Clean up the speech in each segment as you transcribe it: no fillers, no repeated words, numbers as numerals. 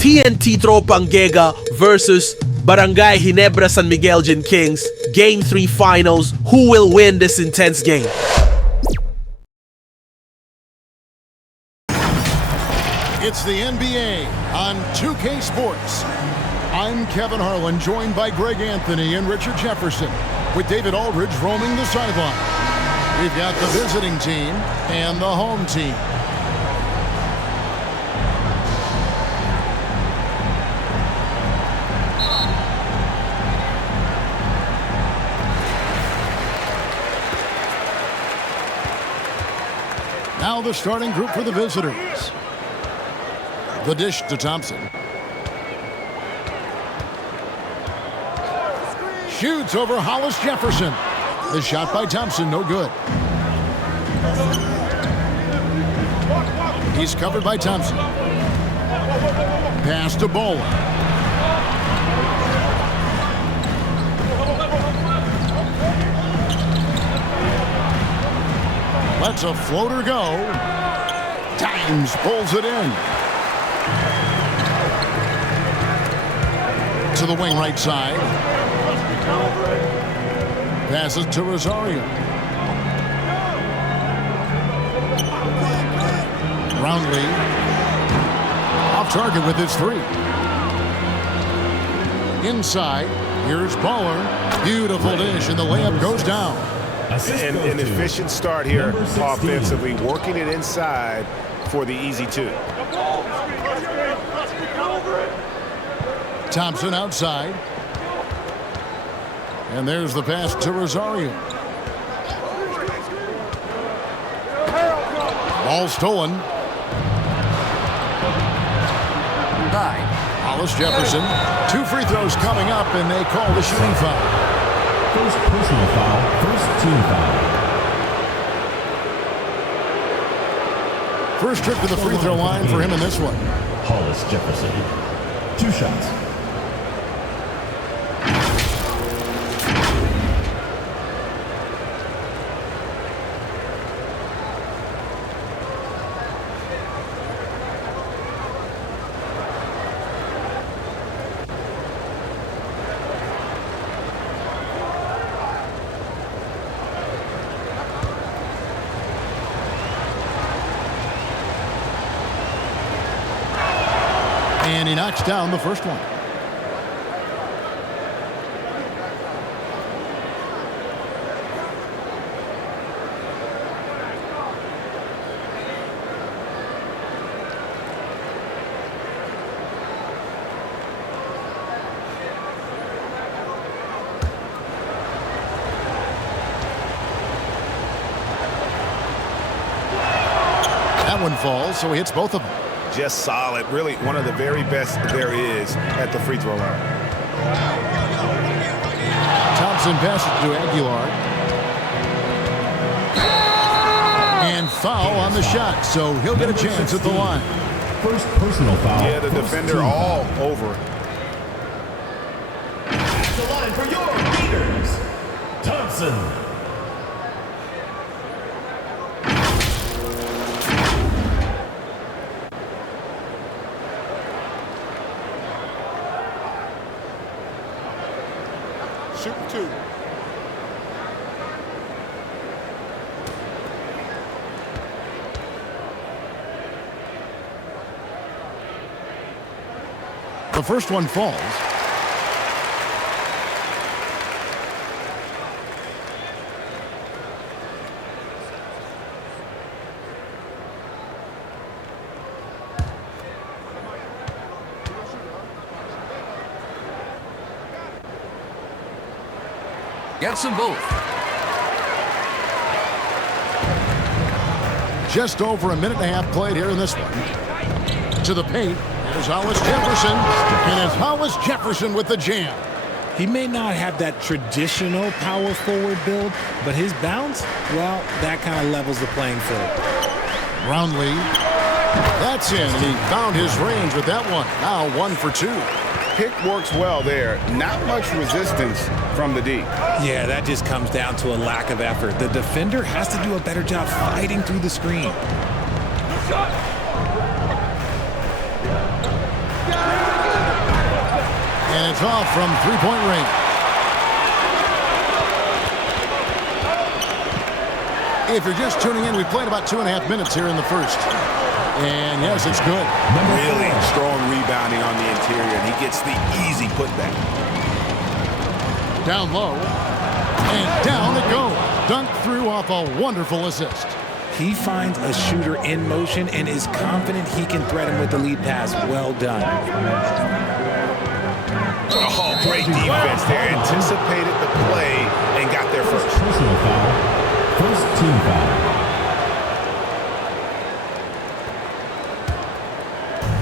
TNT Tropang GIGA versus Barangay Ginebra San Miguel Kings, Game 3 Finals. Who will win this intense game? It's the NBA on 2K Sports. I'm Kevin Harlan, joined by Greg Anthony and Richard Jefferson, with David Aldridge roaming the sideline. We've got the visiting team and the home team. Now the starting group for the visitors. The dish to Thompson. Shoots over Hollis Jefferson. The shot by Thompson, no good. He's covered by Thompson. Pass to Bola. Lets a floater go. Dimes pulls it in. To the wing right side. Passes to Rosario. Roundley off target with his three. Inside, here's Baller. Beautiful dish, and the layup goes down. An efficient start here offensively, working it inside for the easy two. Thompson outside. And there's the pass to Rosario. Ball stolen. Hollis Jefferson. 2 free throws coming up, and they call the shooting foul. First personal foul, first team foul. First trip to the free throw line for him in this one. Hollis Jefferson. 2 shots. And he knocks down the first one. That one falls, so he hits both of them. Just solid, really one of the very best there is at the free throw line. Thompson passes to Aguilar. And foul on the shot, so he'll get a chance at the line. First personal foul. Yeah, the defender all over. The line for your leaders, Thompson. Shoot 2. The first one falls. Gets them both. Just over a minute and a half played here in this one. To the paint. Here's Hollis Jefferson. And it's Hollis Jefferson with the jam. He may not have that traditional power forward build, but his bounce, well, that kind of levels the playing field. Roundley. That's in, and he found his range with that one. Now 1 for 2. Pick works well there. Not much resistance from the D. Yeah, that just comes down to a lack of effort. The defender has to do a better job fighting through the screen. hands off from three-point range. If you're just tuning in, we played about 2.5 minutes here in the first. And yes, it's good. Really strong rebounding on the interior, and he gets the easy putback. Down low. And down it goes. Dunked through off a wonderful assist. He finds a shooter in motion and is confident he can threat him with the lead pass. Well done. Oh, great defense there. Anticipated the play and got there first. Personal foul. First team foul.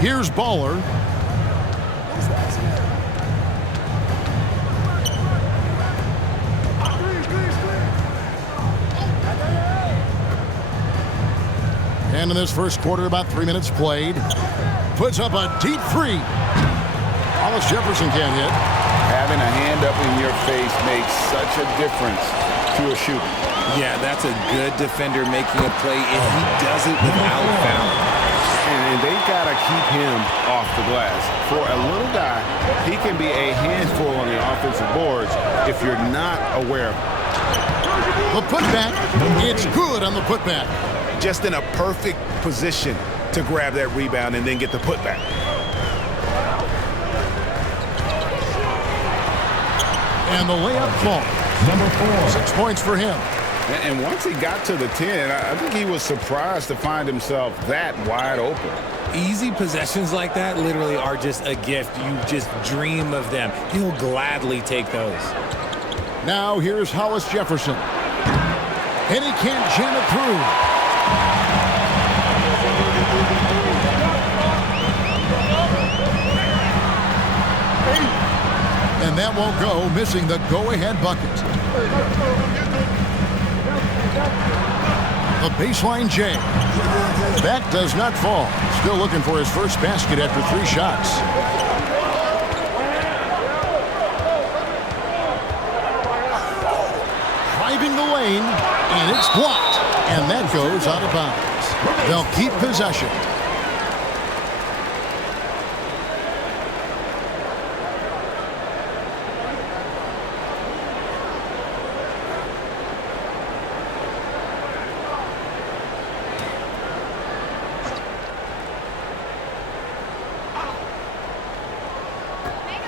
Here's Baller. And in this first quarter, about 3 minutes played. Puts up a deep three. Hollis Jefferson can't hit. Having a hand up in your face makes such a difference to a shooter. Yeah, that's a good defender making a play, and he does it without fouling. And they got to keep him off the glass. For a little guy, he can be a handful on the offensive boards if you're not aware of it. The putback. It's good on the putback. Just in a perfect position to grab that rebound and then get the putback. And the layup falls. Number 4. 6 points for him. And once he got to the 10, I think he was surprised to find himself that wide open. Easy possessions like that literally are just a gift. You just dream of them. He'll gladly take those. Now here's Hollis Jefferson. And he can't jam it through. And that won't go, missing the go-ahead bucket. The baseline J. That does not fall. Still looking for his first basket after 3 shots. Driving the lane, and it's blocked. And that goes out of bounds. They'll keep possession.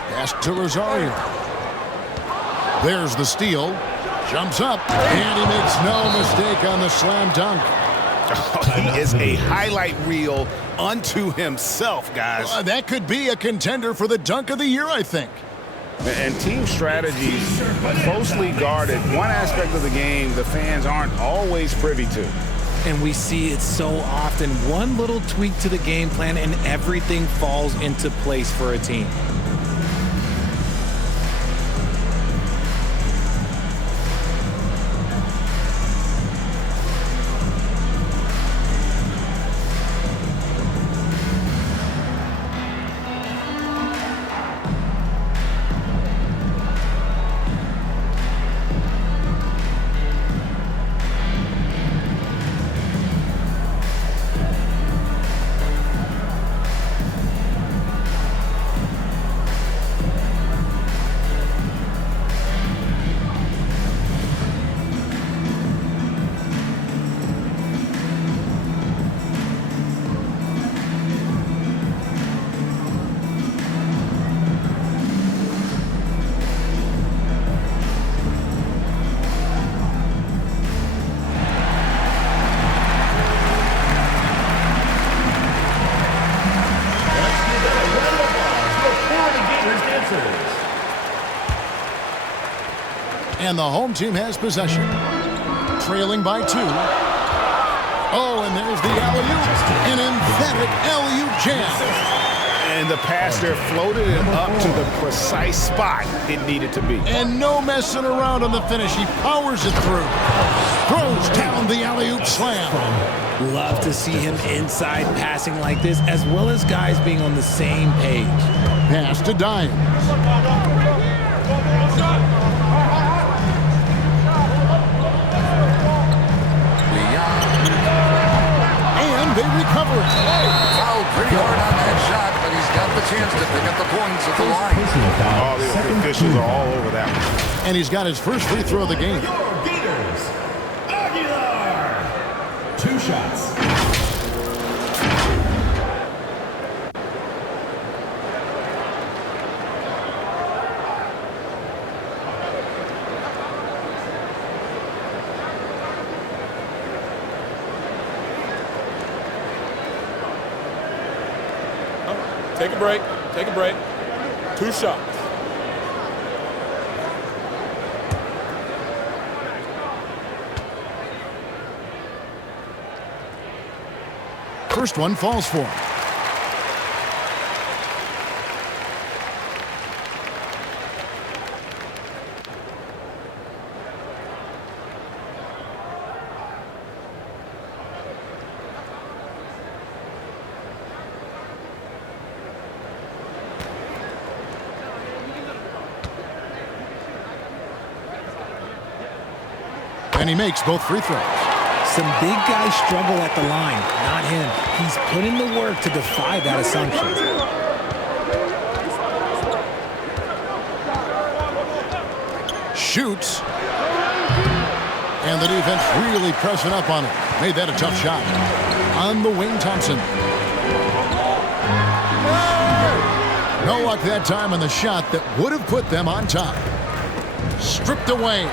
Pass to Rosario. There's the steal. Jumps up, and he makes no mistake on the slam dunk. He is a highlight reel unto himself, guys. That could be a contender for the dunk of the year, I think. And team strategies closely guarded. One aspect of the game the fans aren't always privy to. And we see it so often. One little tweak to the game plan and everything falls into place for a team. And the home team has possession. Trailing by 2. Oh, and there's the alley-oop. An emphatic alley-oop jam. And the pass there floated it up to the precise spot it needed to be. And no messing around on the finish. He powers it through. Throws down the alley-oop slam. Love to see him inside passing like this, as well as guys being on the same page. Pass to Dimes. And they recover it. Fouled pretty hard on that shot, but he's got the chance to pick up the points at the line. Oh, the officials are all over that one. And he's got his first free throw of the game. Your beaters, Aguilar. 2 shots. Take a break. Take a break. 2 shots. First one falls for him. And he makes both free throws. Some big guys struggle at the line, not him. He's put in the work to defy that assumption. Shoots. And the defense really pressing up on him. Made that a tough shot. On the wing, Thompson. No luck that time on the shot that would have put them on top. Stripped away.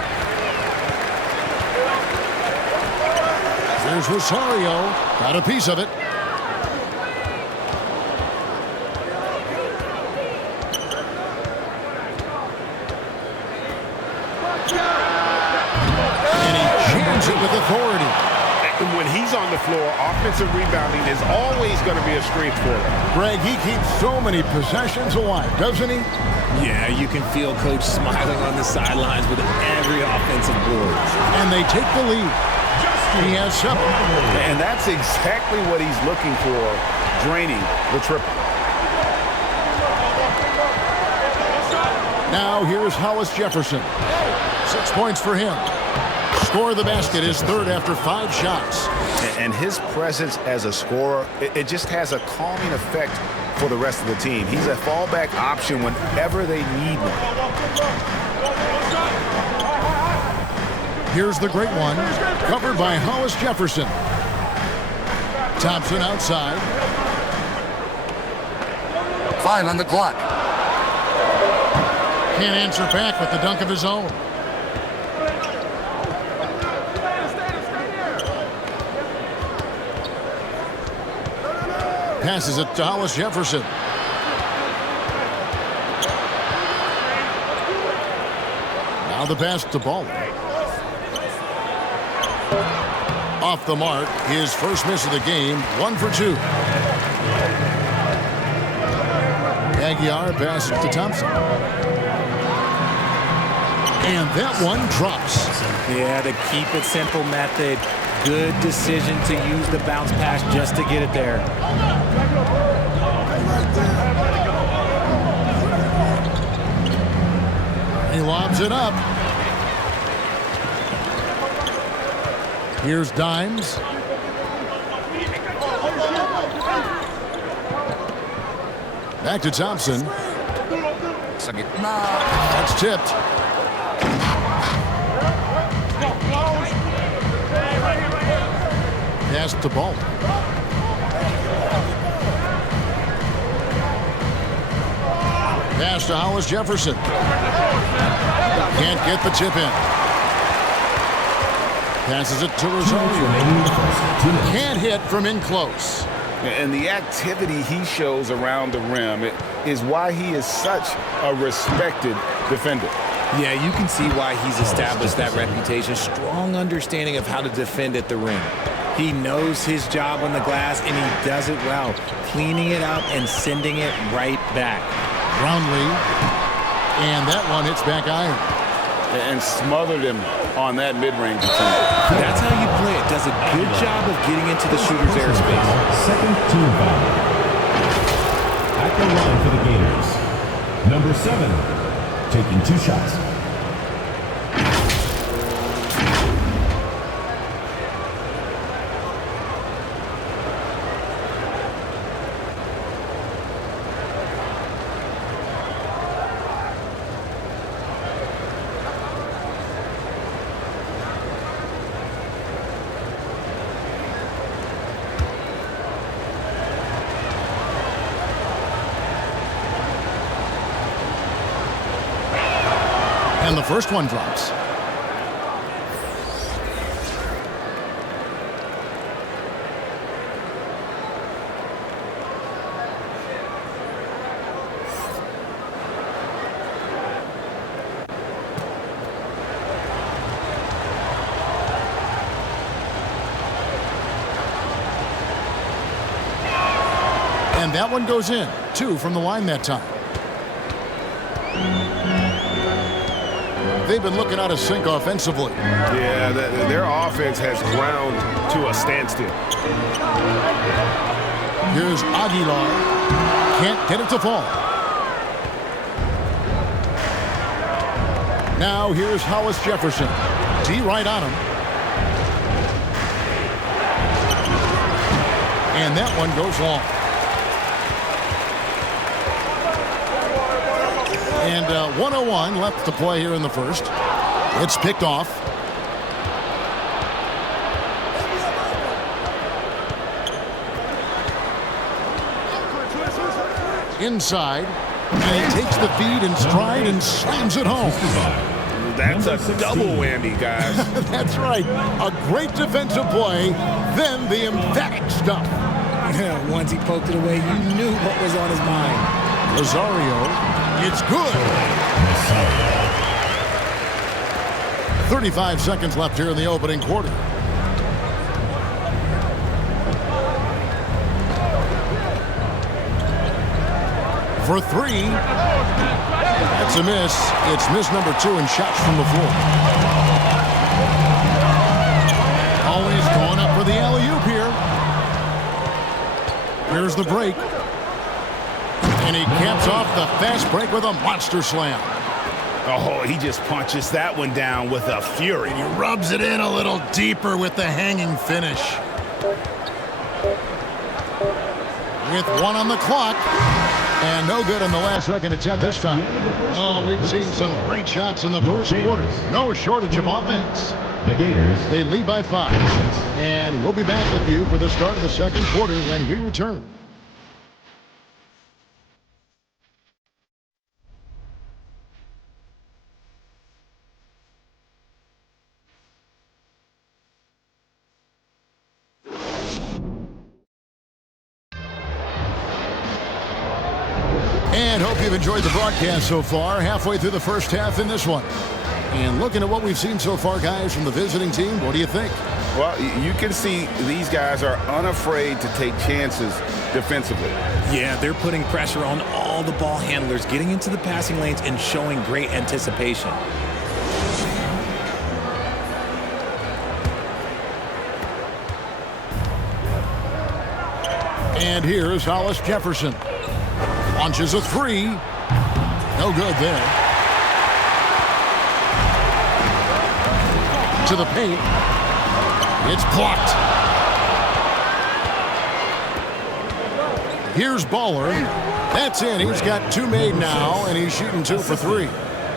There's Rosario. Got a piece of it. And he jams it with authority. When he's on the floor, offensive rebounding is always going to be a strength for him. Greg, he keeps so many possessions alive, doesn't he? Yeah, you can feel Coach smiling on the sidelines with every offensive board. And they take the lead. He has 7. And that's exactly what he's looking for, draining the triple. Now here's Hollis Jefferson. 6 points for him. Score the basket, his 3rd after 5 shots. And his presence as a scorer, it just has a calming effect for the rest of the team. He's a fallback option whenever they need one. Here's the great one, covered by Hollis Jefferson. Thompson outside. 5 on the clock. Can't answer back with the dunk of his own. Passes it to Hollis Jefferson. Now the pass to Baller. Off the mark, his first miss of the game, 1 for 2. Aguilar passes to Thompson. And that one drops. Yeah, the keep it simple method. Good decision to use the bounce pass just to get it there. He lobs it up. Here's Dimes. Back to Thompson. That's tipped. Pass to Ball. Pass to Hollis Jefferson. Can't get the tip in. Passes it to Rosario. Can't hit from in close. And the activity he shows around the rim is why he is such a respected defender. Yeah, you can see why he's established that reputation. Strong understanding of how to defend at the rim. He knows his job on the glass, and he does it well, cleaning it up and sending it right back. Brownlee, and that one hits back iron. And smothered him on that mid-range attempt. That's how you play it. Does a good job of getting into the shooter's airspace. Second team foul. At the line for the Gators, number 7, taking 2 shots. And the first one drops. And that one goes in. 2 from the line that time. They've been looking out of sync offensively. Yeah, their offense has ground to a standstill. Here's Aguilar. Can't get it to fall. Now here's Hollis Jefferson. D right on him. And that one goes long. And 1:01 left to play here in the first. It's picked off. Inside. And he takes the feed in stride and slams it home. That's a double whammy, guys. That's right. A great defensive play, then the emphatic stuff. Yeah, once he poked it away, you knew what was on his mind. Rosario. It's good. 35 seconds left here in the opening quarter. For 3. That's a miss. It's miss number 2 and shots from the floor. Always going up for the alley-oop here. Here's the break. And he caps off the fast break with a monster slam. Oh, he just punches that one down with a fury. He rubs it in a little deeper with the hanging finish. With 1 on the clock. And no good in the last second attempt this time. Oh, we've seen some great shots in the first quarter. No shortage of offense. The Gators. They lead by 5. And we'll be back with you for the start of the second quarter when we return. And hope you've enjoyed the broadcast so far. Halfway through the first half in this one. And looking at what we've seen so far, guys, from the visiting team, what do you think? Well, you can see these guys are unafraid to take chances defensively. Yeah, they're putting pressure on all the ball handlers, getting into the passing lanes and showing great anticipation. And here's Hollis Jefferson. Launches a 3. No good there. To the paint. It's blocked. Here's Baller. That's in. He's got 2 made now, and he's shooting 2 for 3.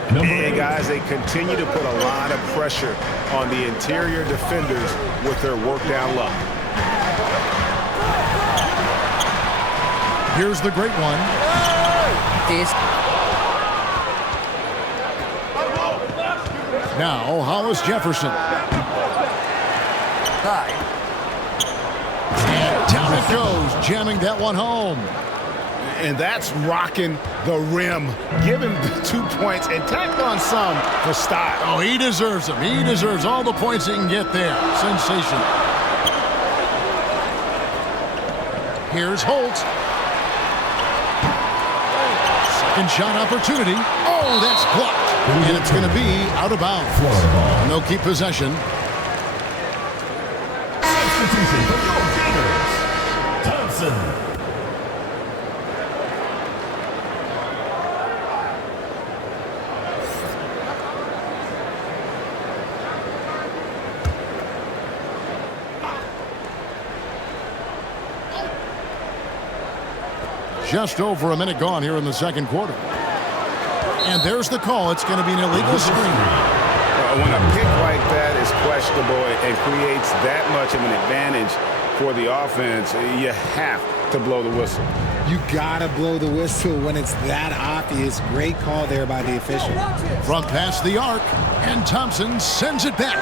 And guys, they continue to put a lot of pressure on the interior defenders with their work down low. Here's the great one. Now, Hollis Jefferson. And down it goes, jamming that one home. And that's rocking the rim. Give him the 2 points and tack on some for style. Oh, he deserves them. He deserves all the points he can get there. Sensational. Here's Holt. Second shot opportunity. Oh, that's blocked. And it's going to be out of bounds. And they'll keep possession. Substitution for your Gators. Thompson. Just over a minute gone here in the second quarter. And there's the call. It's going to be an illegal screen. When a pick like that is questionable and creates that much of an advantage for the offense, you have to blow the whistle. You gotta blow the whistle when it's that obvious. Great call there by the official. From past the arc, and Thompson sends it back.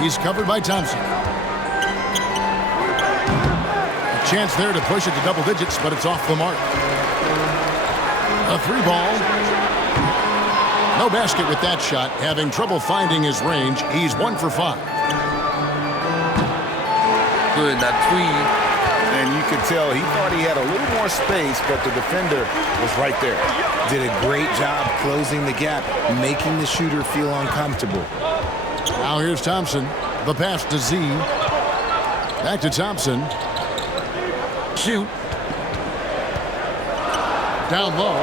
He's covered by Thompson. A chance there to push it to double digits, but it's off the mark. A 3-ball. No basket with that shot. Having trouble finding his range. He's 1 for 5. Good, that 3. And you could tell he thought he had a little more space, but the defender was right there. Did a great job closing the gap, making the shooter feel uncomfortable. Now here's Thompson. The pass to Z. Back to Thompson. Shoot. Down low.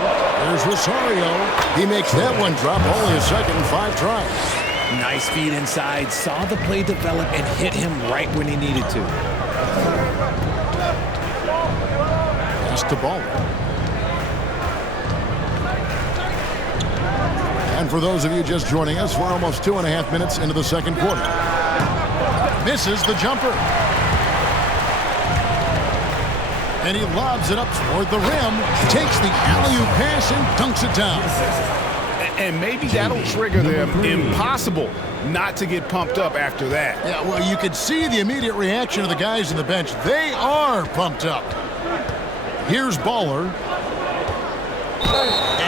There's Rosario. He makes that one drop. Only a second and 5 tries. Nice feed inside. Saw the play develop and hit him right when he needed to. Pass to Ball. And for those of you just joining us, we're almost 2.5 minutes into the second quarter. Misses the jumper. And he lobs it up toward the rim, takes the alley-oop pass and dunks it down. And maybe that'll trigger them. Impossible not to get pumped up after that. Yeah, well, you could see the immediate reaction of the guys on the bench. They are pumped up. Here's Baller.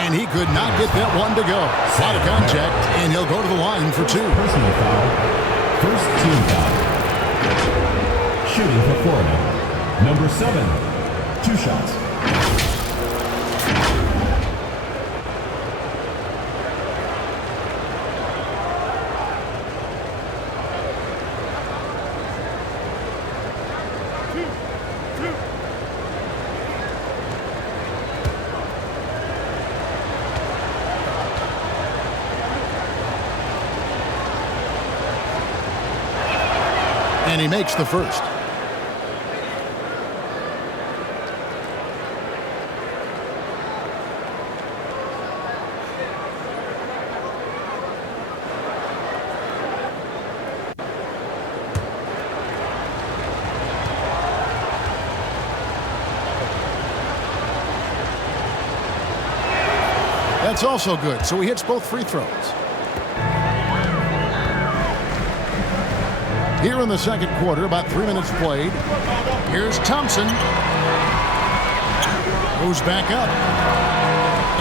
And he could not get that one to go. Out of contact, and he'll go to the line for 2. Personal foul. First team foul. Shooting for Florida. Number 7. 2 shots. And he makes the first. That's also good, so he hits both free throws. Here in the second quarter, about 3 minutes played. Here's Thompson. Goes back up.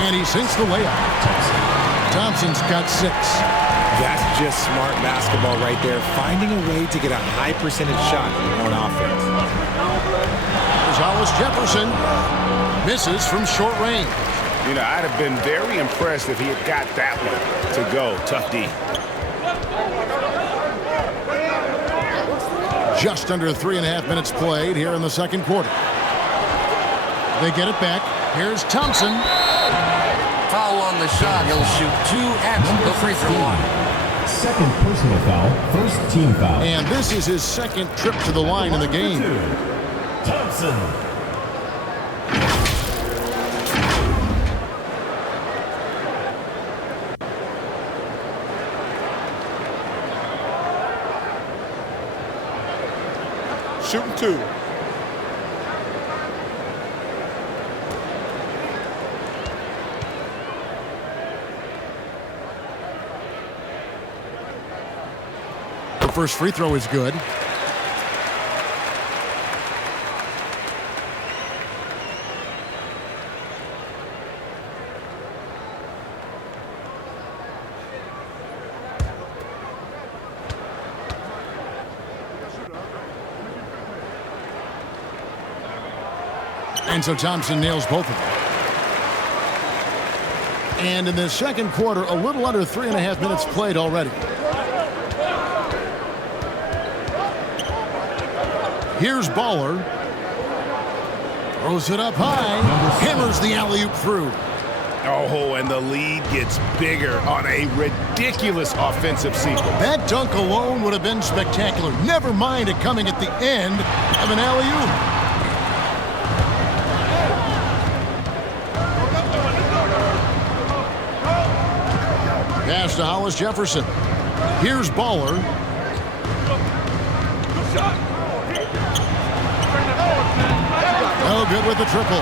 And he sinks the layup. Thompson's got 6. That's just smart basketball right there. Finding a way to get a high percentage shot on offense. Here's Hollis Jefferson. Misses from short range. You know, I'd have been very impressed if he had got that one to go. Tough D. Just under 3.5 minutes played here in the second quarter. They get it back. Here's Thompson. Foul on the shot. He'll shoot 2 at the free throw line. Second personal foul. First team foul. And this is his second trip to the line in the game. Thompson. Shooting 2. The first free throw is good. And so Thompson nails both of them. And in the second quarter, a little under 3.5 minutes played already. Here's Baller. Throws it up high. Hammers the alley-oop through. Oh, and the lead gets bigger on a ridiculous offensive sequence. That dunk alone would have been spectacular. Never mind it coming at the end of an alley-oop. Pass to Hollis Jefferson. Here's Baller. good with the triple.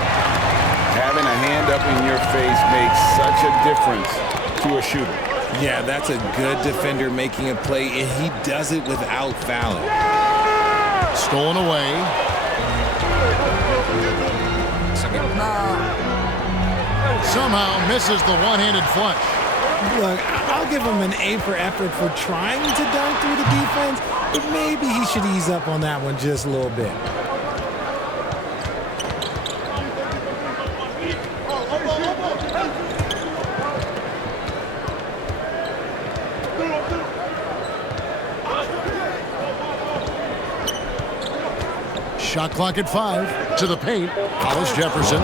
Having a hand up in your face makes such a difference to a shooter. Yeah, that's a good defender making a play, and he does it without fouling. Stolen away. Somehow misses the one-handed flush. Look, I'll give him an A for effort for trying to dunk through the defense, but maybe he should ease up on that one just a little bit. Shot clock at 5. To the paint. Hollis Jefferson.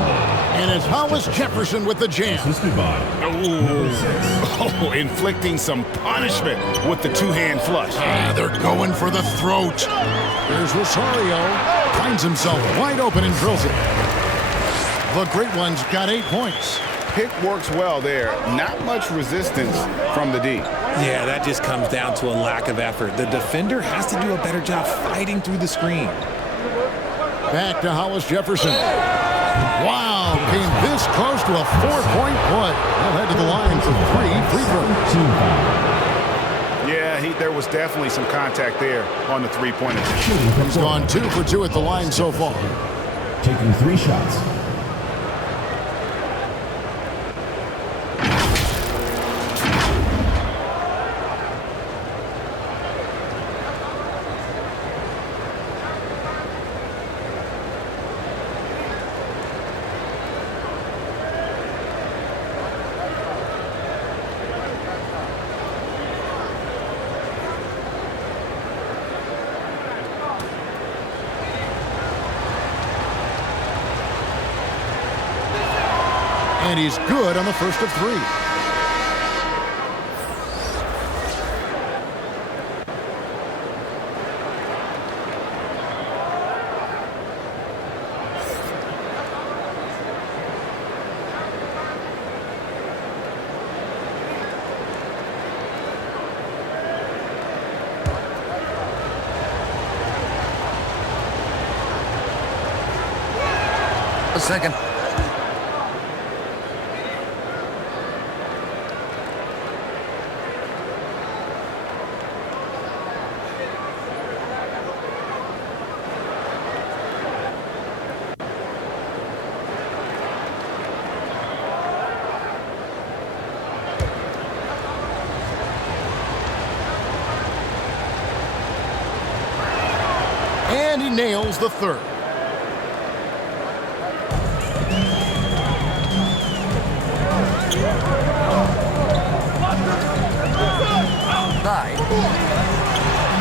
And it's Hollis Jefferson with the jam. Assisted by number 6. Inflicting some punishment with the two-hand flush. They're going for the throat. There's Rosario. Finds himself wide open and drills it. The great one's got 8 points. Pick works well there. Not much resistance from the D. Yeah, that just comes down to a lack of effort. The defender has to do a better job fighting through the screen. Back to Hollis Jefferson. Wow, came this close to a 4-point play. They'll head to the line for 3 free throws. Yeah, there was definitely some contact there on the three-pointer. He's gone 2 for 2 at the line so far. Taking 3 shots. And he's good on the first of 3. A second. And he nails the third.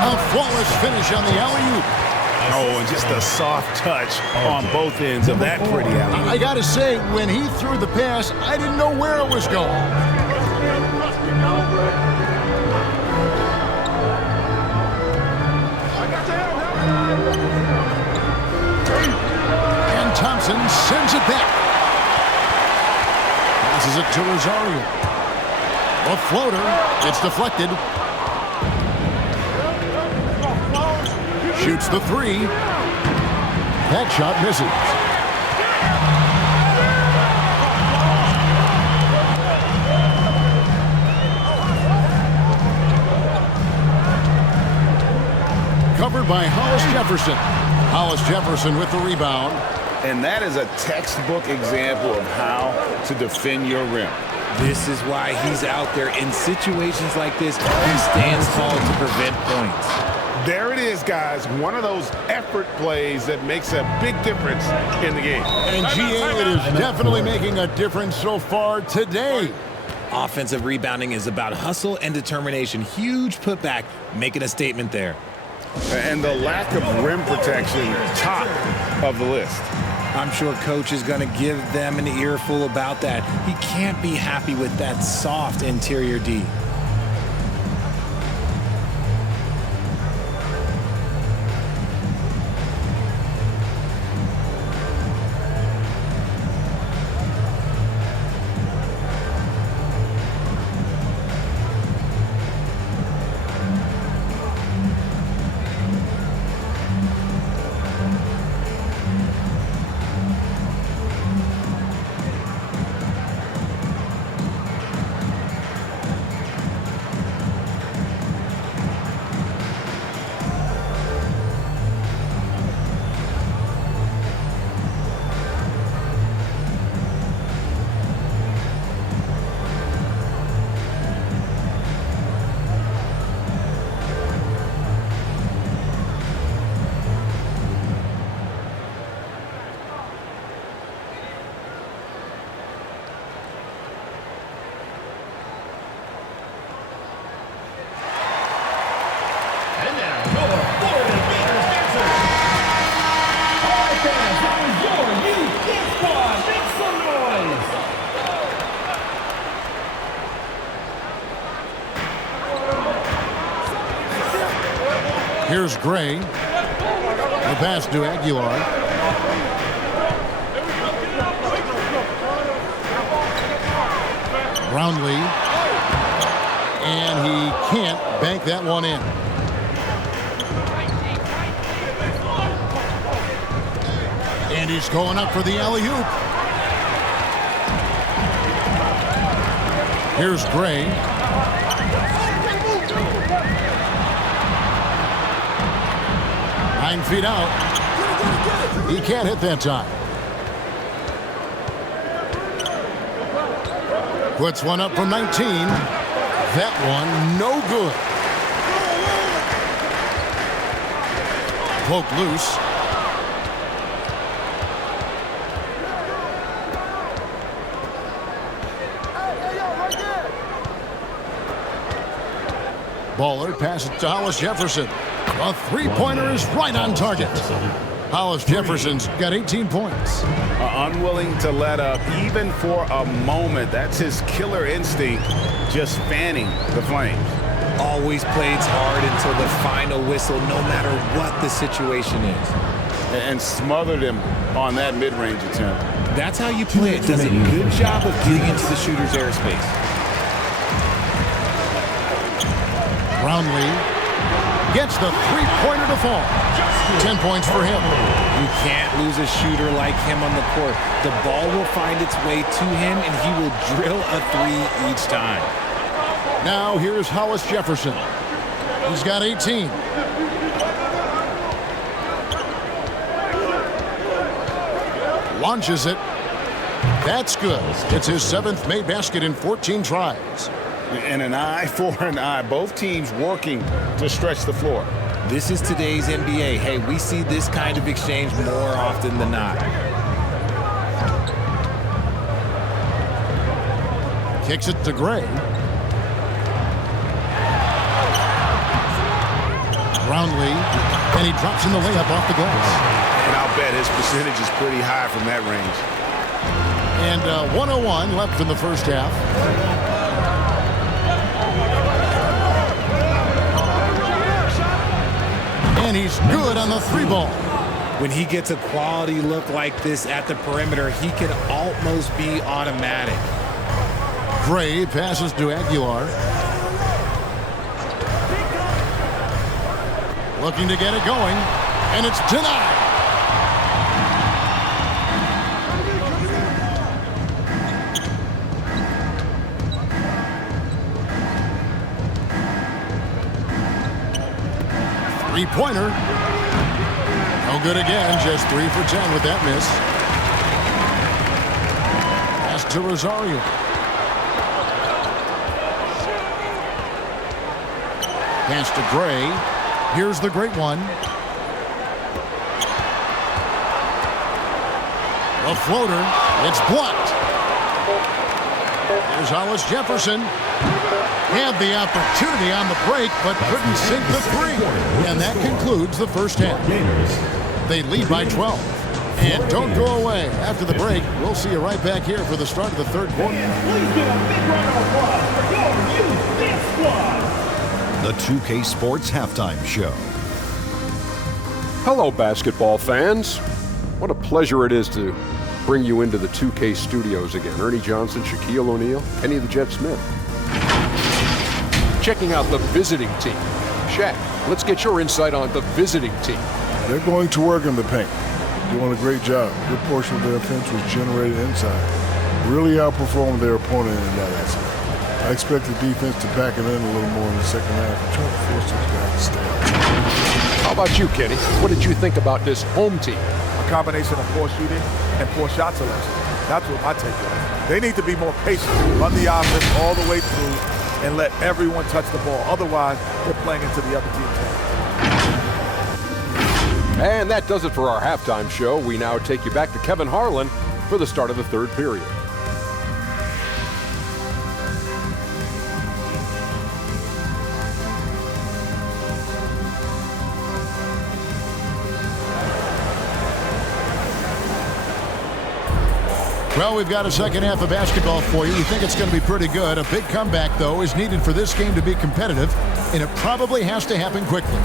A flawless finish on the alley-oop. Oh, and just a soft touch on both ends of that pretty alley-oop. I gotta say, when he threw the pass, I didn't know where it was going. And Thompson sends it back. Passes it to Rosario. A floater. It's deflected. Shoots the 3. That shot misses. Covered by Hollis Jefferson. Hollis Jefferson with the rebound. And that is a textbook example of how to defend your rim. This is why he's out there in situations like this. He stands tall to prevent points. There it is, guys. One of those effort plays that makes a big difference in the game. And GA, it is definitely making a difference so far today. Offensive rebounding is about hustle and determination. Huge putback, making a statement there. And the lack of rim protection, top of the list. I'm sure coach is going to give them an earful about that. He can't be happy with that soft interior D. Here's Gray. The pass to Aguilar. Brownlee. And he can't bank that one in. And he's going up for the alley-oop. Here's Gray. 9 feet out. He can't hit that time. Puts one up from 19. That one no good. Poked loose. Baller passes to Hollis Jefferson. A three-pointer is right on target. Hollis Jefferson's got 18 points. Unwilling to let up even for a moment. That's his killer instinct, just fanning the flames. Always plays hard until the final whistle, no matter what the situation is. And smothered him on that mid-range attempt. That's how you play it. Does a good job of getting into the shooter's airspace. Brownlee gets the three-pointer to fall. 10 points for him. You can't lose a shooter like him on the court. The ball will find its way to him, and he will drill a three each time. Now here's Hollis Jefferson. He's got 18. Launches it. That's good. It's his 7th made basket in 14 tries. And an eye for an eye. Both teams working to stretch the floor. This is today's NBA. Hey, we see this kind of exchange more often than not. Kicks it to Gray. Brownlee, and he drops in the layup off the glass. And I'll bet his percentage is pretty high from that range. And 101 left in the first half. And he's good on the three ball. When he gets a quality look like this at the perimeter, he can almost be automatic. Gray passes to Aguilar. Looking to get it going, and it's denied. Three-pointer. No good again, just 3 for 10 with that miss. Pass to Rosario. Pass to Gray. Here's the great one. A floater. It's blocked. There's Hollis Jefferson. Had the opportunity on the break, but couldn't sink the three. And that concludes the first half. They lead by 12. And don't go away. After the break, we'll see you right back here for the start of the third quarter. Please give a big round of applause for your youth dance squad. The 2K Sports Halftime Show. Hello, basketball fans. What a pleasure it is to bring you into the 2K studios again. Ernie Johnson, Shaquille O'Neal, Kenny the Jet Smith. Checking out the visiting team. Shaq, let's get your insight on the visiting team. They're going to work in the paint. Doing a great job. A good portion of their offense was generated inside. Really outperformed their opponent in that aspect. I expect the defense to back it in a little more in the second half and try to force those guys to stay out. How about you, Kenny? What did you think about this home team? A combination of poor shooting and poor shot selection. That's what my take is. They need to be more patient, run the offense all the way through, and let everyone touch the ball. Otherwise, they're playing into the other team's hands. And that does it for our halftime show. We now take you back to Kevin Harlan for the start of the third period. Well, we've got a second half of basketball for you. We think it's going to be pretty good. A big comeback, though, is needed for this game to be competitive, and it probably has to happen quickly.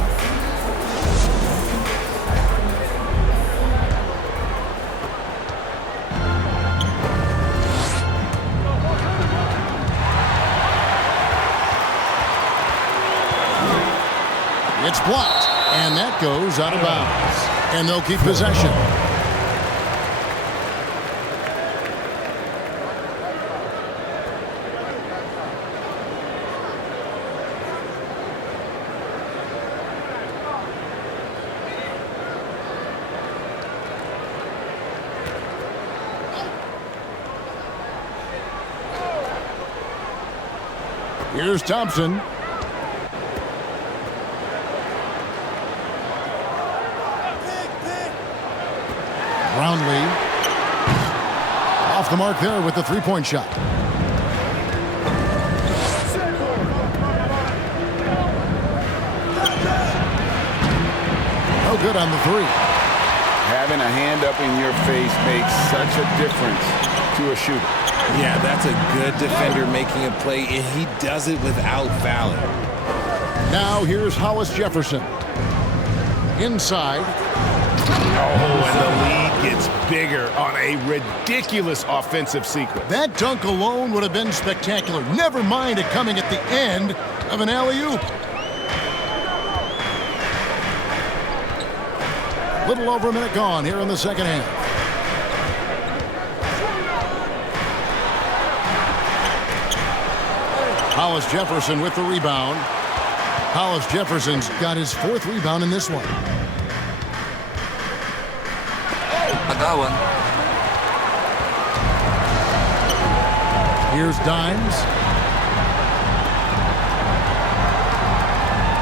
blocked, and that goes out of bounds. And they'll keep possession. Here's Thompson. Brownlee off the mark there with the three-point shot. No good on the three. Having a hand up in your face makes such a difference to a shooter. Yeah, that's a good defender making a play, and he does it without fouling. Now here's Hollis Jefferson. Inside. Oh, and the lead gets bigger on a ridiculous offensive sequence. That dunk alone would have been spectacular. Never mind it coming at the end of an alley-oop. Little over a minute gone here in the second half. Hollis Jefferson with the rebound. Hollis Jefferson's got his fourth rebound in this one. I got one. Here's Dimes.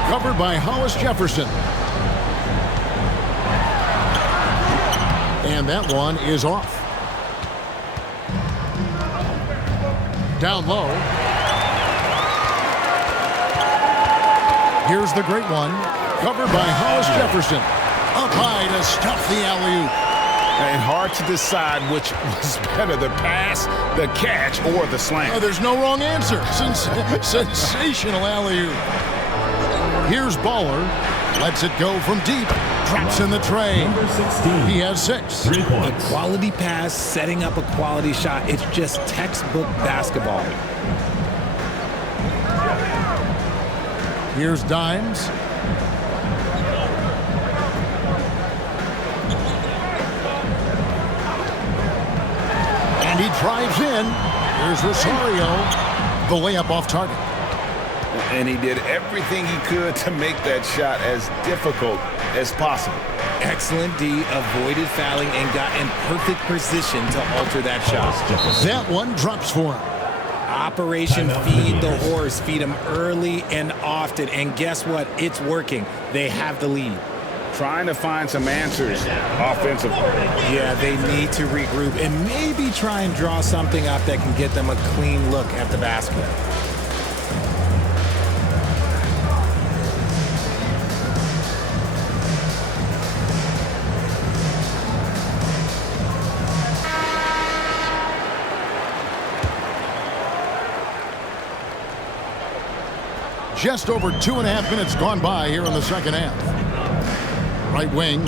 Covered by Hollis Jefferson. And that one is off. Down low. Here's the great one. Covered by Hollis Jefferson. Up high to stuff the alley-oop. And hard to decide which was better, the pass, the catch, or the slam. Oh, there's no wrong answer. Sensational alley-oop. Here's Baller. Lets it go from deep. Drops in the tray. Number 16. He has 6. 3 A points. quality pass, setting up a quality shot. It's just textbook basketball. Here's Dimes. And he drives in. Here's Rosario. The layup off target. And he did everything he could to make that shot as difficult as possible. Excellent D, avoided fouling, and got in perfect position to alter that shot. That one drops for him. Operation Feed the Horse. Feed him early and often. And guess what? It's working. They have the lead. Trying to find some answers offensively. Yeah, they need to regroup and maybe try and draw something up that can get them a clean look at the basket. Just over 2.5 minutes gone by here in the second half. Right wing.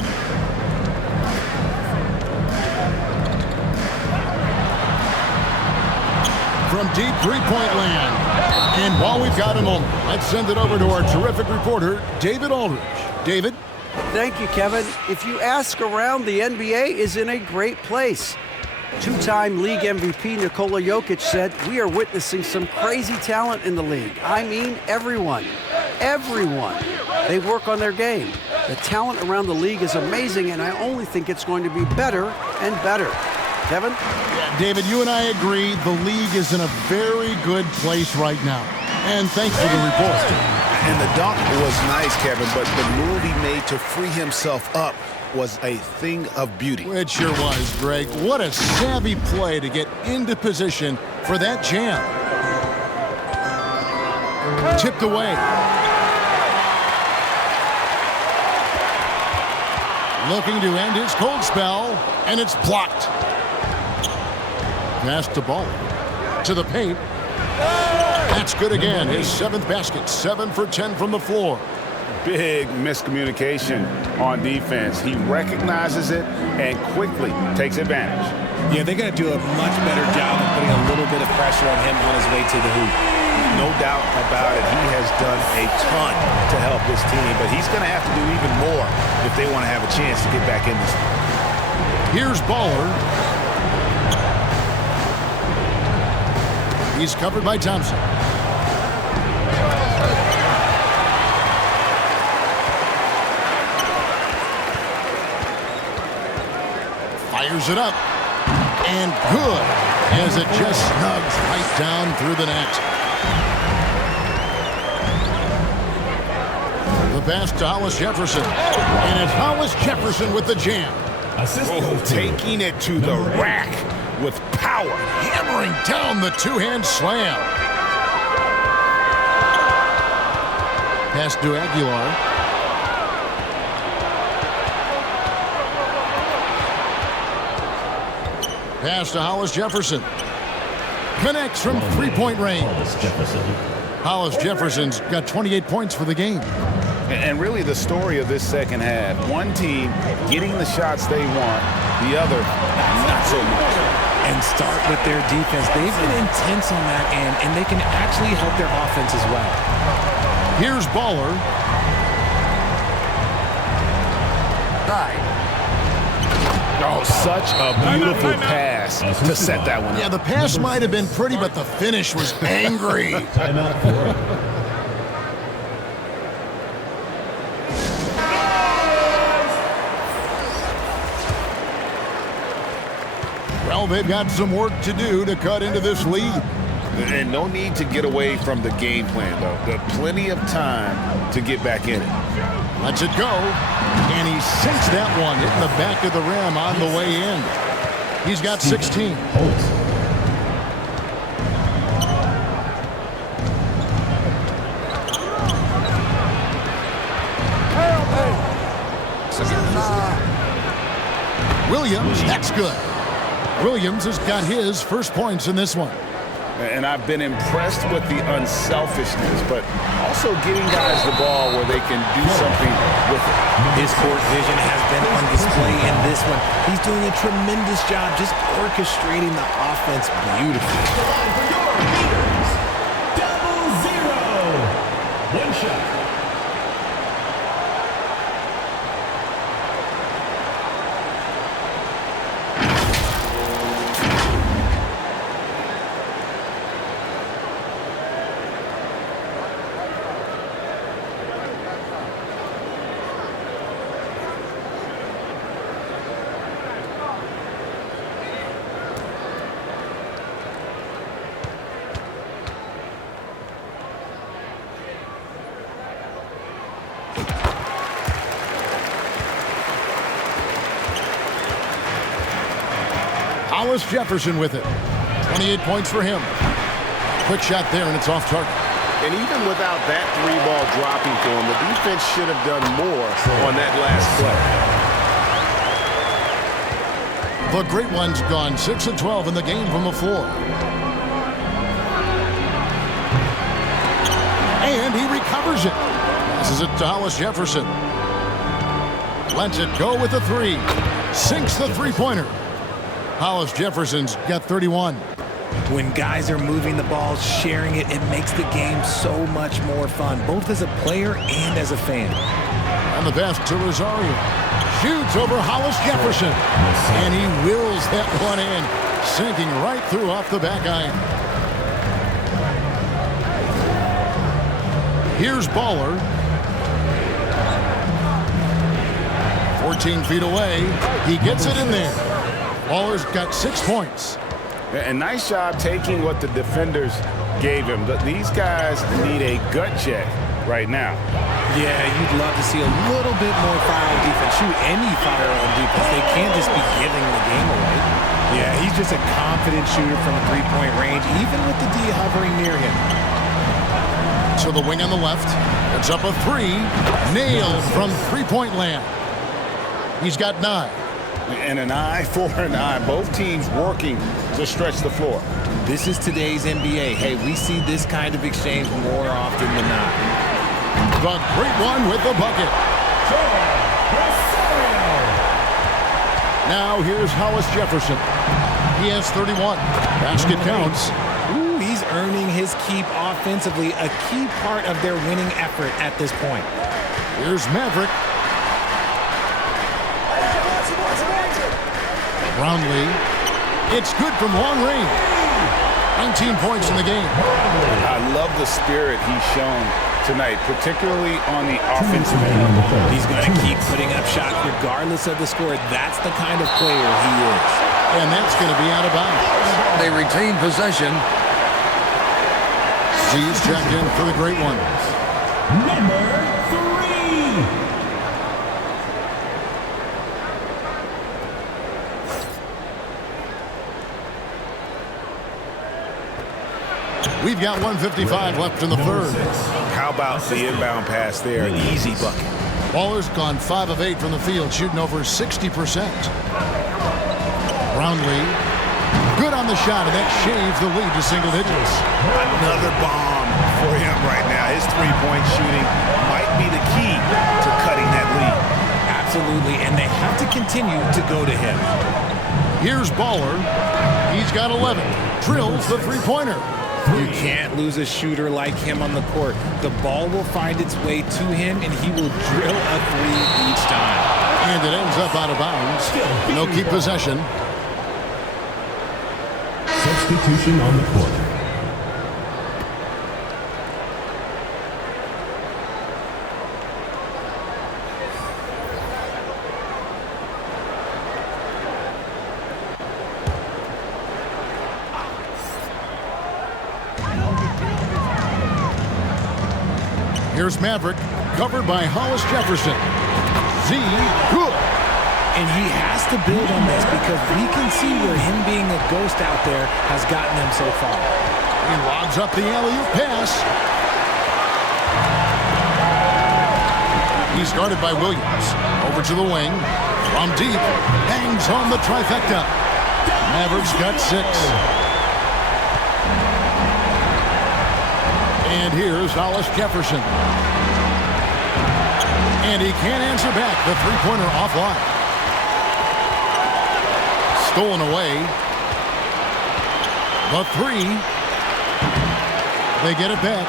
From deep three-point land. And while we've got a moment, let's send it over to our terrific reporter, David Aldridge. David? Thank you, Kevin. If you ask around, the NBA is in a great place. Two-time league MVP Nikola Jokic said, "We are witnessing some crazy talent in the league. I mean everyone. Everyone. They work on their game. The talent around the league is amazing, and I only think it's going to be better and better." Kevin? Yeah, David, you and I agree the league is in a very good place right now. And thanks for the report. And the dunk was nice, Kevin, but the move he made to free himself up was a thing of beauty. It sure was, Greg. What a savvy play to get into position for that jam. Tipped away. Looking to end his cold spell, and it's blocked. Pass to ball. To the paint. That's good again. His 7th basket. 7 for 10 from the floor. Big miscommunication on defense. He recognizes it and quickly takes advantage. Yeah, they're going to do a much better job of putting a little bit of pressure on him on his way to the hoop. No doubt about it. He has done a ton to help this team, but he's going to have to do even more if they want to have a chance to get back in this one. Here's Baller. He's covered by Thompson. Fires it up. And good, as it just snugs right down through the net. The pass to Hollis Jefferson. And it's Hollis Jefferson with the jam. Taking it to the rack with power. Hammering down the two-hand slam. Pass to Aguilar. Pass to Hollis Jefferson. Connects from three-point range. Hollis Jefferson's got 28 points for the game. And really the story of this second half, one team getting the shots they want, the other not so much. And start with their defense. They've been intense on that end, and they can actually help their offense as well. Here's Baller. Oh, such a beautiful pass to set that one up. Yeah, the pass might have been pretty, but the finish was angry. Timeout for Well, they've got some work to do to cut into this lead. And no need to get away from the game plan, though. There's plenty of time to get back in it. Lets it go, and he sinks that one, hitting the back of the rim on the way in. He's got 16. Williams, that's good. Williams has got his first points in this one. And I've been impressed with the unselfishness, but also getting guys the ball where they can do something with it. His court vision has been on display in this one. He's doing a tremendous job just orchestrating the offense beautifully. Double zero. One shot. Hollis Jefferson with it. 28 points for him. Quick shot there, and it's off target. And even without that three ball dropping for him, the defense should have done more on that last play. The Great One's gone 6 of 12 in the game from the floor. And he recovers it. Passes it to Hollis Jefferson. Lets it go with the three. Sinks the three-pointer. Hollis Jefferson's got 31. When guys are moving the ball, sharing it, it makes the game so much more fun, both as a player and as a fan. And the pass to Rosario. Shoots over Hollis Jefferson. And he wills that one in, sinking right through off the back iron. Here's Baller. 14 feet away. He gets it in there. Baller's got 6 points. And nice job taking what the defenders gave him. These guys need a gut check right now. Yeah, you'd love to see a little bit more fire on defense. Shoot any fire on defense. They can't just be giving the game away. Yeah, he's just a confident shooter from a three-point range, even with the D hovering near him. To the wing on the left. It's up a three. Nailed from three-point land. He's got 9. And an eye for an eye. Both teams working to stretch the floor. This is today's NBA. Hey, we see this kind of exchange more often than not. The Great One with the bucket. Now here's Hollis Jefferson. He has 31. Basket counts. Ooh, he's earning his keep offensively, a key part of their winning effort at this point. Here's Maverick. Brownlee. It's good from long range. 19 points in the game. I love the spirit he's shown tonight, particularly on the offensive end. He's going to keep putting up shots regardless of the score. That's the kind of player he is. And that's going to be out of bounds. They retain possession. G's checked in for the great ones. Number 3. We've got 1:55 left in the third. How about the inbound pass there? Easy bucket. Baller's gone 5 of 8 from the field, shooting over 60%. Brownlee, good on the shot, and that shaves the lead to single digits. Another bomb for him right now. His three-point shooting might be the key to cutting that lead. Absolutely, and they have to continue to go to him. Here's Baller. He's got 11. Drills the three-pointer. You can't lose a shooter like him on the court. The ball will find its way to him, and he will drill a three each time. And it ends up out of bounds. No keep possession. Substitution on the court. Here's Maverick, covered by Hollis Jefferson. Z, good. And he has to build on this because we can see where him being a ghost out there has gotten him so far. He lobs up the alley-oop pass. He's guarded by Williams. Over to the wing. From deep. Bangs home the trifecta. Mavericks got 6. And here's Hollis Jefferson. And he can't answer back. The three-pointer offline. Stolen away. The 3. They get it back.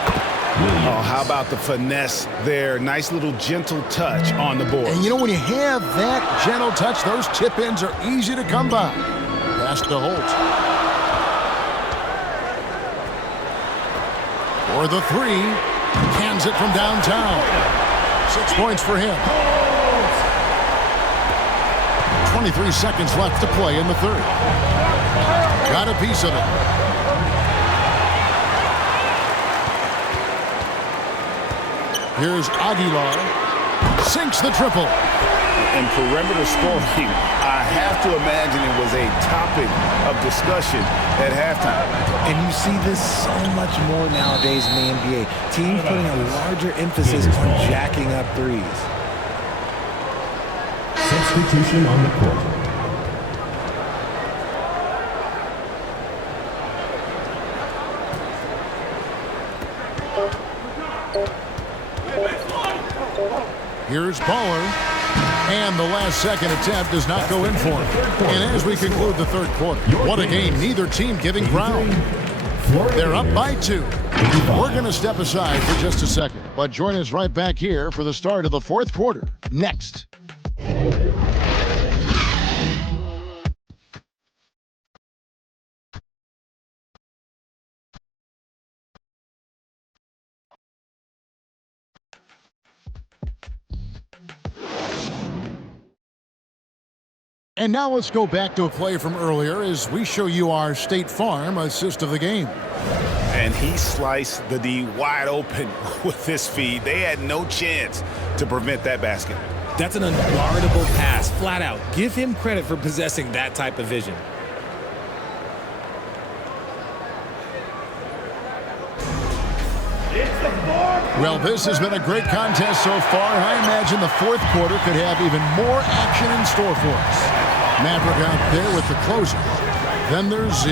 Oh, how about the finesse there? Nice little gentle touch on the board. And you know, when you have that gentle touch, those tip-ins are easy to come by. Pass to Holt. For the 3. Cans it from downtown. 6 points for him. 23 seconds left to play in the third. Got a piece of it. Here's Aguilar. Sinks the triple. And perimeter scoring, I have to imagine it was a topic of discussion at halftime. And you see this so much more nowadays in the NBA. Teams putting a larger emphasis on jacking up threes. Substitution on the court. Here's Baller. And the last second attempt does not go in for him. And as we conclude the third quarter, what a game. Neither team giving ground. They're up by 2. We're going to step aside for just a second, but join us right back here for the start of the fourth quarter. Next. And now let's go back to a play from earlier as we show you our State Farm assist of the game. And he sliced the D wide open with this feed. They had no chance to prevent that basket. That's an unguardable pass, flat out. Give him credit for possessing that type of vision. Well, this has been a great contest so far, and I imagine the fourth quarter could have even more action in store for us. Maverick out there with the closer. Then there's Z,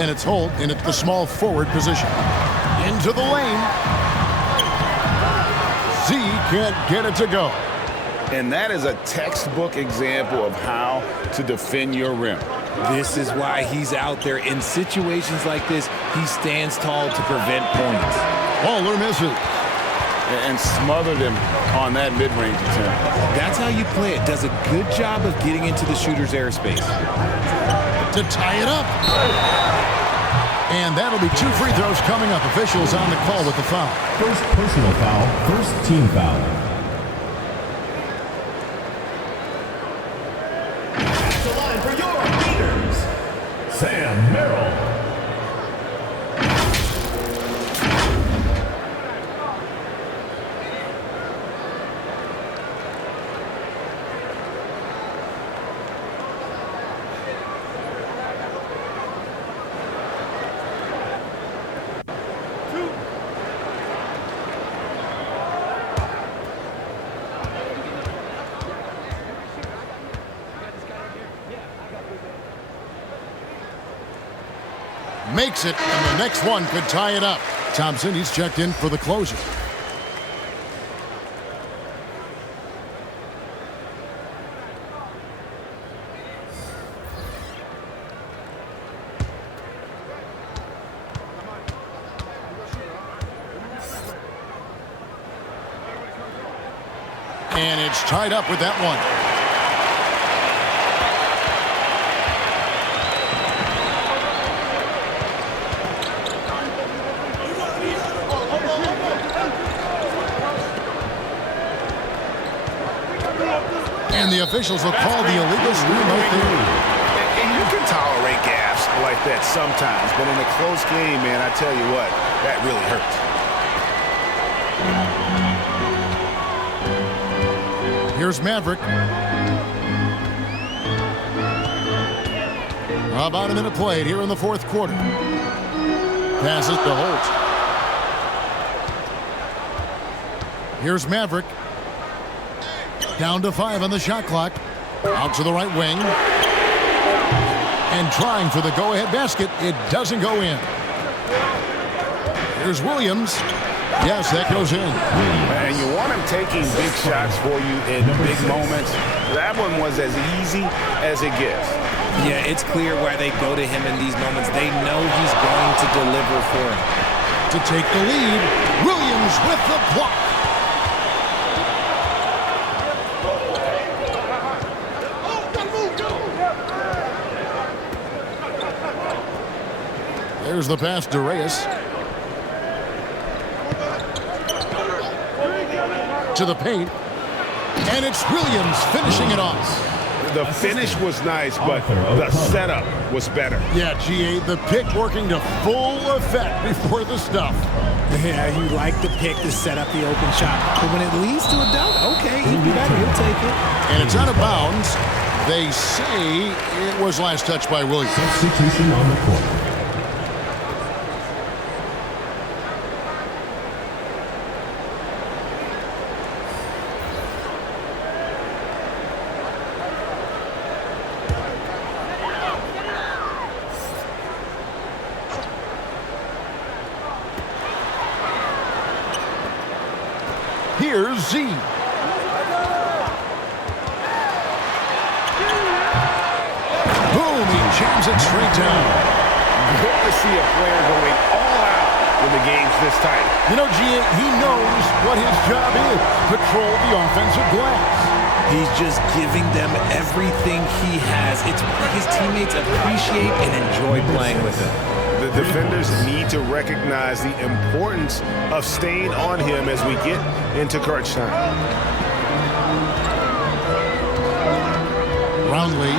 and it's Holt in at the small forward position. Into the lane. Z can't get it to go. And that is a textbook example of how to defend your rim. This is why he's out there. In situations like this, he stands tall to prevent points. Bowler misses. And smothered him on that mid-range attempt. That's how you play it. Does a good job of getting into the shooter's airspace. To tie it up. And that'll be 2 free throws coming up. Officials on the call with the foul. First personal foul, first team foul. At the line for your leaders, Sam Merrill. Makes it, and the next one could tie it up. Thompson, he's checked in for the closer. And it's tied up with that one. And the officials will call the illegal scrum right there. And you can tolerate gaffes like that sometimes, but in a close game, man, I tell you what, that really hurts. Here's Maverick. About a minute played here in the fourth quarter. Passes to Holt. Here's Maverick. Down to 5 on the shot clock. Out to the right wing. And trying for the go-ahead basket. It doesn't go in. Here's Williams. Yes, that goes in. And you want him taking big shots for you in big moments. That one was as easy as it gets. Yeah, it's clear why they go to him in these moments. They know he's going to deliver for him. To take the lead, Williams with the block. There's the pass to Reyes. To the paint. And it's Williams finishing it off. The finish was nice, but the setup was better. Yeah, GA, the pick working to full effect before the stuff. Yeah, you like the pick to set up the open shot. But when it leads to a dunk, okay, even better, he'll take it. And it's out of bounds. They say it was last touched by Williams. Substitution on the court. Here's Z. Boom, he jams it straight down. Good to see a player going all out when the game's this tight. You know, G.A., he knows what his job is. Patrol the offensive glass. He's just giving them everything he has. It's what his teammates appreciate and enjoy playing with him. The defenders need to recognize the importance of staying on him as we get into crunch time. Roundley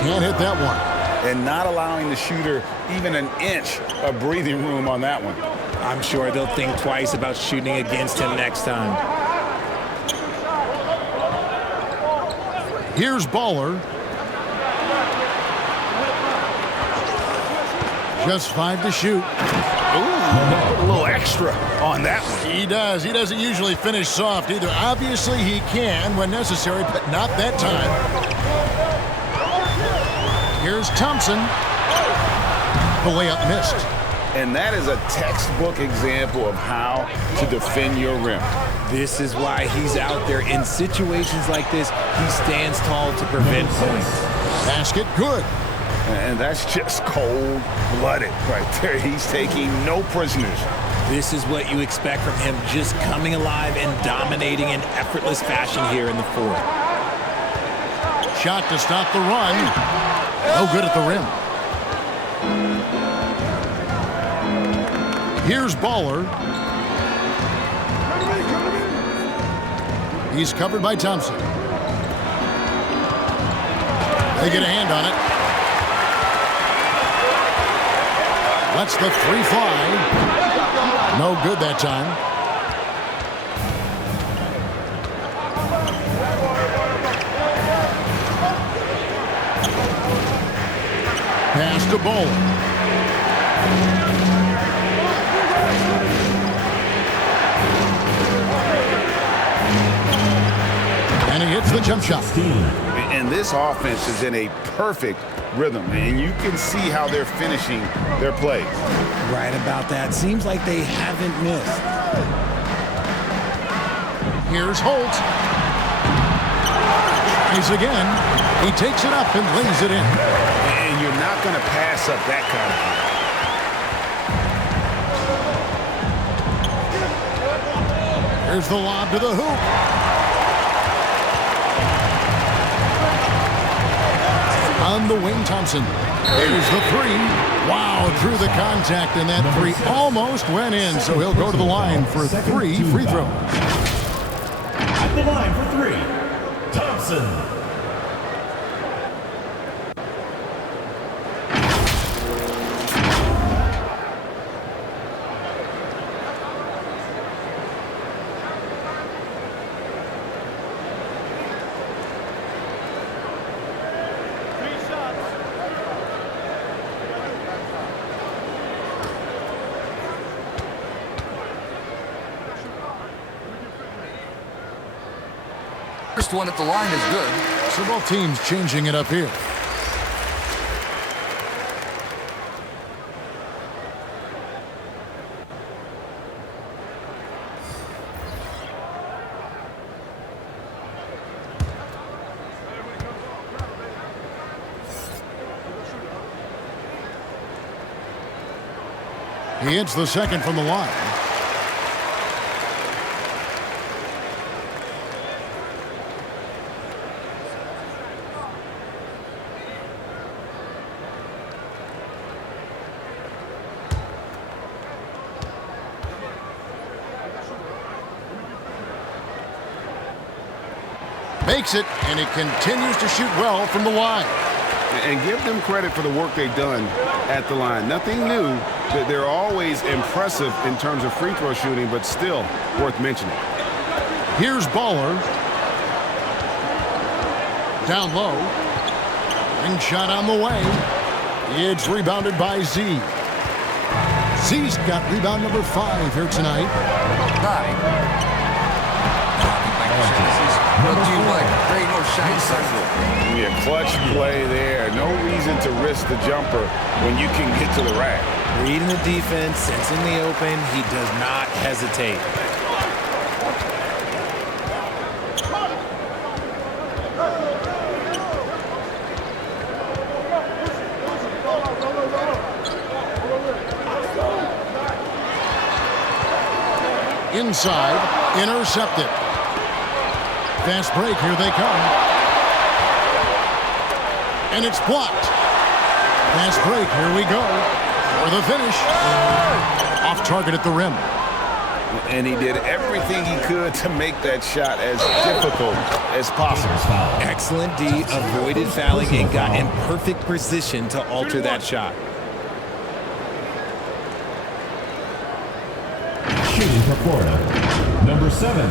can't hit that one. And not allowing the shooter even an inch of breathing room on that one. I'm sure they'll think twice about shooting against him next time. Here's Baller. Just 5 to shoot. Ooh, put a little extra on that one. He does. He doesn't usually finish soft either. Obviously, he can when necessary, but not that time. Here's Thompson. The layup missed. And that is a textbook example of how to defend your rim. This is why he's out there. In situations like this, he stands tall to prevent points. Basket good. And that's just cold-blooded right there. He's taking no prisoners. This is what you expect from him, just coming alive and dominating in effortless fashion here in the fourth. Shot to stop the run. No good at the rim. Here's Baller. He's covered by Thompson. They get a hand on it. Lets the three fly. No good that time. Pass to Bowler. And he hits the jump shot. And this offense is in a perfect rhythm, and you can see how they're finishing their plays. Right about that. Seems like they haven't missed. Here's Holt. He's again. He takes it up and lays it in. And you're not going to pass up that kind of thing. Here's the lob to the hoop. On the wing, Thompson. Here's the three. Wow, through the contact, and that three almost went in, so he'll go to the line for 3 free throws. At the line for 3, Thompson. First one at the line is good. So both teams changing it up here. He hits the second from the line. Makes it, and he continues to shoot well from the line. And give them credit for the work they've done at the line. Nothing new. They're always impressive in terms of free throw shooting, but still worth mentioning. Here's Baller. Down low. Ring shot on the way. It's rebounded by Z. Z's got rebound number 5 here tonight. Yeah, clutch play there. No reason to risk the jumper when you can get to the rack. Reading the defense, sensing the open, he does not hesitate. Inside, intercepted. Fast break, here they come. And it's blocked. Fast break, here we go. For the finish. Off target at the rim. And he did everything he could to make that shot as difficult as possible. Excellent D, avoided fouling and got in perfect position to alter that shot. Shooting for Florida, number 7,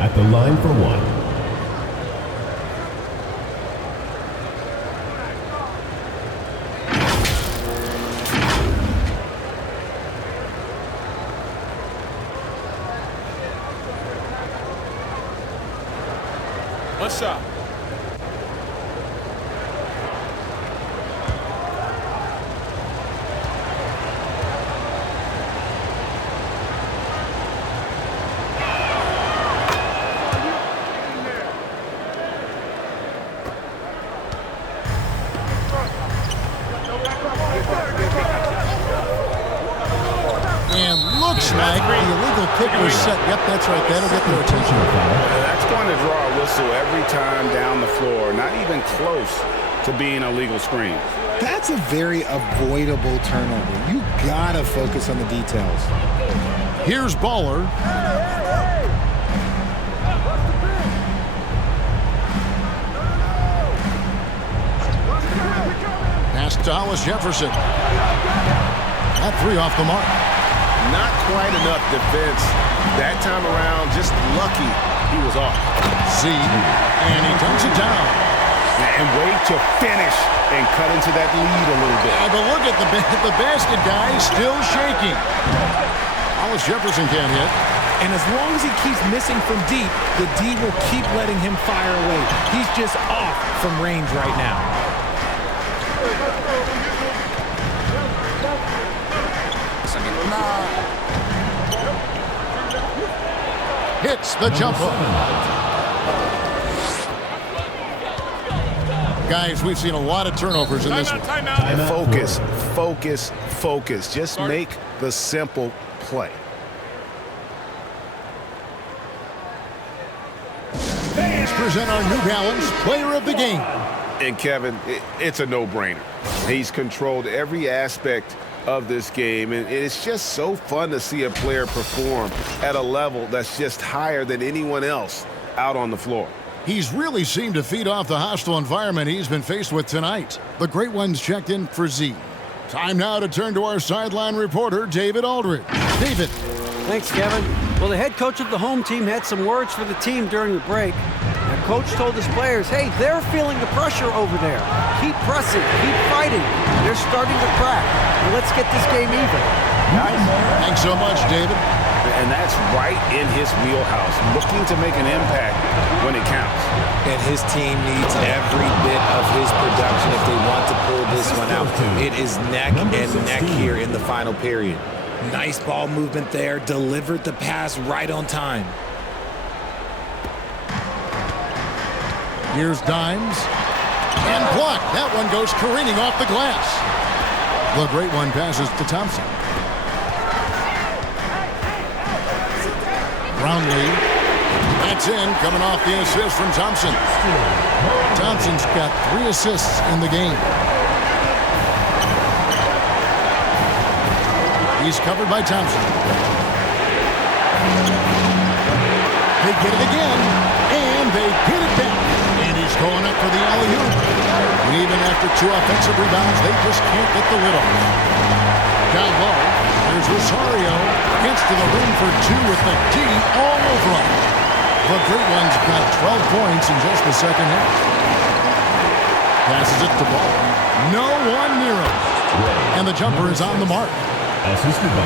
at the line for 1. One shot. Looks like the illegal kick was set. Yep, that's right. That'll get their attention. That's going to draw a whistle every time down the floor. Not even close to being a legal screen. That's a very avoidable turnover. You gotta focus on the details. Here's Baller. Pass to Hollis Jefferson. That three off the mark. Not quite enough defense that time around. Just lucky he was off. Z, and he dumps it down. And wait to finish and cut into that lead a little bit. But look at the basket guy still shaking. Hollis Jefferson can't hit. And as long as he keeps missing from deep, the D will keep letting him fire away. He's just off from range right now. Hits the jump hook. Guys, we've seen a lot of turnovers in this one. Focus, focus, focus. Just make the simple play. Let's present our New Balance Player of the Game. And Kevin, it's a no-brainer. He's controlled every aspect of this game, and it's just so fun to see a player perform at a level that's just higher than anyone else out on the floor. He's really seemed to feed off the hostile environment he's been faced with tonight. The great ones checked in for Z. Time now to turn to our sideline reporter, David Aldridge. David. Thanks, Kevin. Well, the head coach of the home team had some words for the team during the break. The coach told his players, hey, they're feeling the pressure over there. Keep pressing, keep fighting. They're starting to crack. Now let's get this game even. Guys, thanks so much, David. And that's right in his wheelhouse, looking to make an impact when it counts. And his team needs every bit of his production if they want to pull this one out. It is neck and neck here in the final period. Nice ball movement there, delivered the pass right on time. Here's Dimes. And blocked. That one goes careening off the glass. The great one passes to Thompson. Brownlee. That's in, coming off the assist from Thompson. Thompson's got 3 assists in the game. He's covered by Thompson. They get it again, and they get it back. And he's going up for the alley-oop. Even after 2 offensive rebounds, they just can't get the lid off. Down low, there's Rosario. Hits to the rim for 2 with the D all over him. The great one's got 12 points in just the second half. Passes it to Ball. No one near him. And the jumper is on the mark.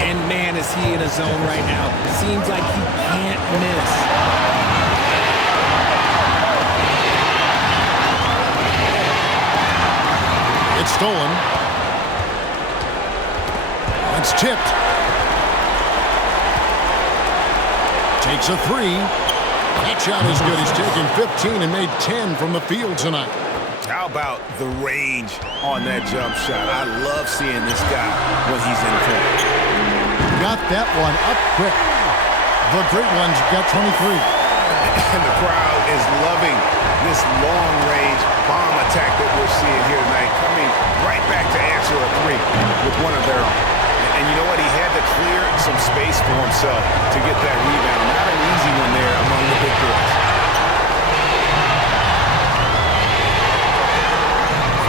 And man, is he in a zone right now. Seems like he can't miss. It's stolen. It's tipped. Takes a 3. That shot is good. He's taken 15 and made 10 from the field tonight. How about the range on that jump shot? I love seeing this guy when he's in front. Got that one up quick. The great one's got 23. And the crowd is loving this long-range bomb attack that we're seeing here tonight, coming right back to answer a 3 with one of their own. And you know what? He had to clear some space for himself to get that rebound. Not an easy one there among the big boys.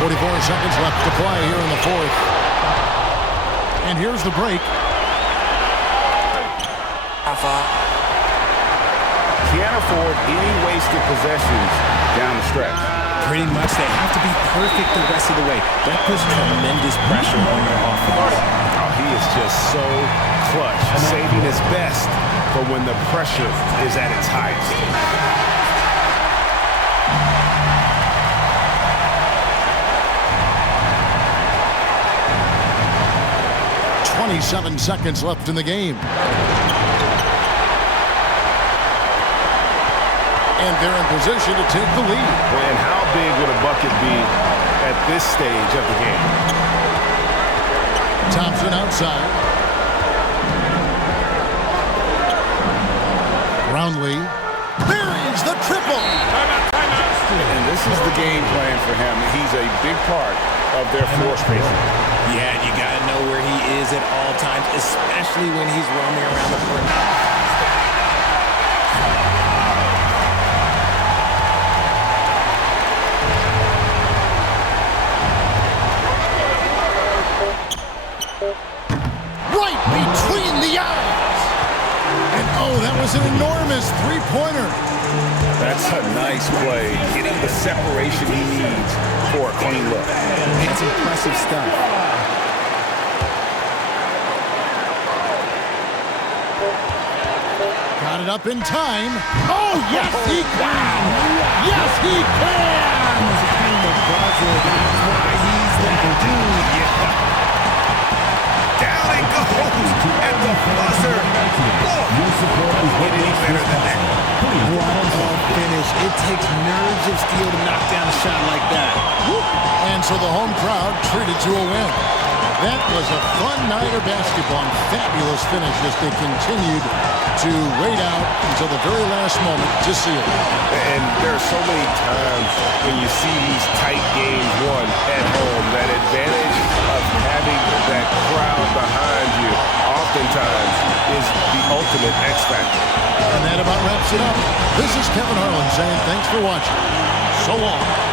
44 seconds left to play here in the 4th. And here's the break. Can't afford any wasted possessions down the stretch. Pretty much, they have to be perfect the rest of the way. That puts tremendous pressure on your offense. Oh, he is just so clutch, saving his best for when the pressure is at its highest. 27 seconds left in the game. And they're in position to take the lead. And how big would a bucket be at this stage of the game? Thompson outside. Brownlee buries the triple. And this is the game plan for him. He's a big part of their floor spacing. Yeah, you got to know where he is at all times, especially when he's roaming around the perimeter. Right between the eyes. And oh, that was an enormous three-pointer. That's a nice play, getting the separation he needs for a clean look. That's impressive stuff. Got it up in time. Oh, yes, he can. Yes, he can. That's why he's that dude. Yeah. Down it goes at the buzzer. Boy, get any better than that. Finish. It takes nerves of steel to knock down a shot like that. And so the home crowd treated to a win. That was a fun night of basketball and fabulous finish as they continued to wait out until the very last moment to seal it. And there are so many times when you see these tight games won at home, that advantage of having that crowd behind you oftentimes is the ultimate X factor. And that about wraps it up. This is Kevin Harlan saying thanks for watching. So long.